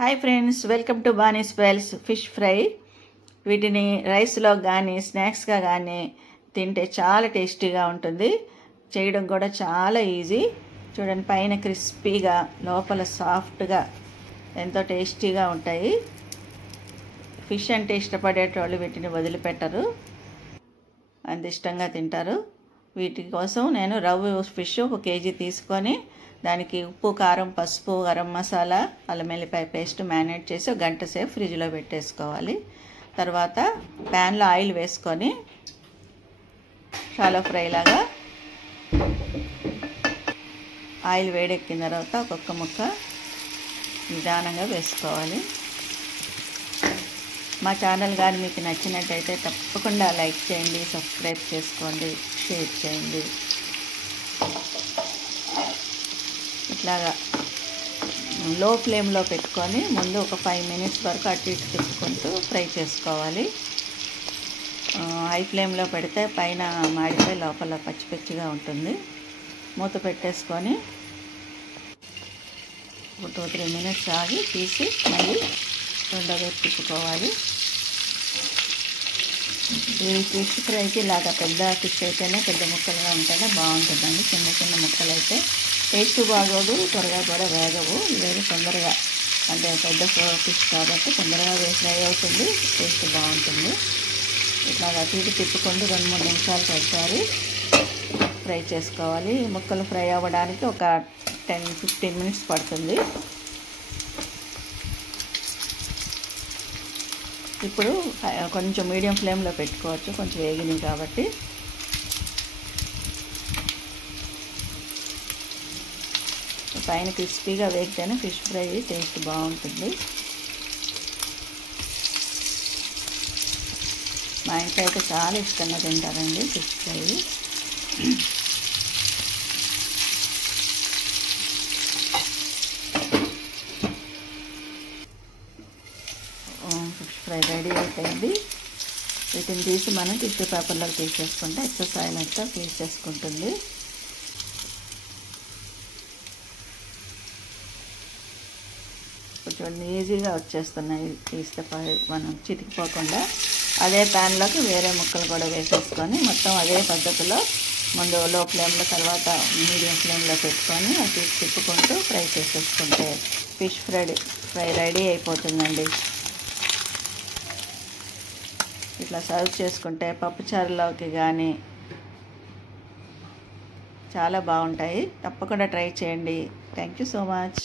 Hi friends, welcome to Bani spells fish fry. వీటిని రైస్లో కానీ స్నాక్స్గా కానీ తింటే చాలా టేస్టీగా ఉంటుంది. చేయడం కూడా చాలా ఈజీ. చూడండి, పైన క్రిస్పీగా లోపల సాఫ్ట్గా ఎంతో టేస్టీగా ఉంటాయి. ఫిష్ అంటే ఇష్టపడేటోళ్ళు వీటిని వదిలిపెట్టరు, అంత ఇష్టంగా తింటారు. వీటి కోసం నేను రవ్వ ఫిష్ 1 కేజీ తీసుకొని దానికి ఉప్పు, కారం, పసుపు, గరం మసాలా, అల్లం వెల్లిపాయ పేస్ట్ మ్యారినేట్ చేసి 1 గంట సేపు ఫ్రిడ్జ్లో పెట్టేసుకోవాలి. తర్వాత ప్యాన్లో ఆయిల్ వేసుకొని షాలో ఫ్రై లాగా ఆయిల్ వేడెక్కిన తర్వాత ఒక్కొక్క ముక్క నిదానంగా వేసుకోవాలి. మా ఛానల్ కానీ మీకు నచ్చినట్టయితే తప్పకుండా లైక్ చేయండి, సబ్స్క్రైబ్ చేసుకోండి, షేర్ చేయండి. ఇట్లాగా లో ఫ్లేమ్లో పెట్టుకొని ముందు ఒక 5 మినిట్స్ వరకు అటు ఇటు తిప్పుకుంటూ ఫ్రై చేసుకోవాలి. హై ఫ్లేమ్లో పెడితే పైన మాడిపోయి లోపల పచ్చి పచ్చిగా ఉంటుంది. మూత పెట్టేసుకొని 2-3 మినిట్స్ ఆగి తీసి మళ్ళీ రెండో వైపు తిప్పుకోవాలి. ఈ ఫిష్ ఫ్రైకి ఇలాగా పెద్ద ఫిష్ అయితేనే, పెద్ద ముక్కలుగా ఉంటేనే బాగుంటుందండి. చిన్న చిన్న ముక్కలు అయితే టేస్ట్ బాగోదు, త్వరగా కూడా వేగవు. ఇవేవి తొందరగా, అంటే పెద్ద ఫిష్ కాబట్టి తొందరగా ఫ్రై అవుతుంది, టేస్ట్ బాగుంటుంది. ఇట్లాగా తీసి తిప్పుకుంటూ 2-3 నిమిషాలకు ఒకసారి ఫ్రై చేసుకోవాలి. ఈ ముక్కలు ఫ్రై అవ్వడానికి ఒక 10-15 మినిట్స్ పడుతుంది. ఇప్పుడు కొంచెం మీడియం ఫ్లేమ్లో పెట్టుకోవచ్చు, కొంచెం వేగినాయి కాబట్టి. పైన క్రిస్పీగా వేగితేనే ఫిష్ ఫ్రై టేస్ట్ బాగుంటుంది. మా ఇంట్లో అయితే చాలా ఇష్టంగా తింటారండి fish fry. Fish fry ready అయిపోయింది. వీటిని తీసి మనం టిష్యూ పేపర్లో తీసేసుకుంటే ఎక్సెస్ ఆయిల్ అంతా తీసేసుకుంటుంది. కొంచెం ఈజీగా వచ్చేస్తున్నాయి తీస్తే, మనం చితికిపోకుండా. అదే ప్యాన్లోకి వేరే ముక్కలు కూడా వేసేసుకొని మొత్తం అదే పద్ధతిలో ముందు లో ఫ్లేమ్లో, తర్వాత మీడియం ఫ్లేమ్లో పెట్టుకొని అటు తిప్పుకుంటూ ఫ్రై చేసేసుకుంటే ఫిష్ ఫ్రై రెడీ అయిపోతుందండి. ఇట్లా సర్వ్ చేసుకుంటే పప్పుచారులోకి కానీ చాలా బాగుంటాయి. తప్పకుండా ట్రై చేయండి. Thank you so much.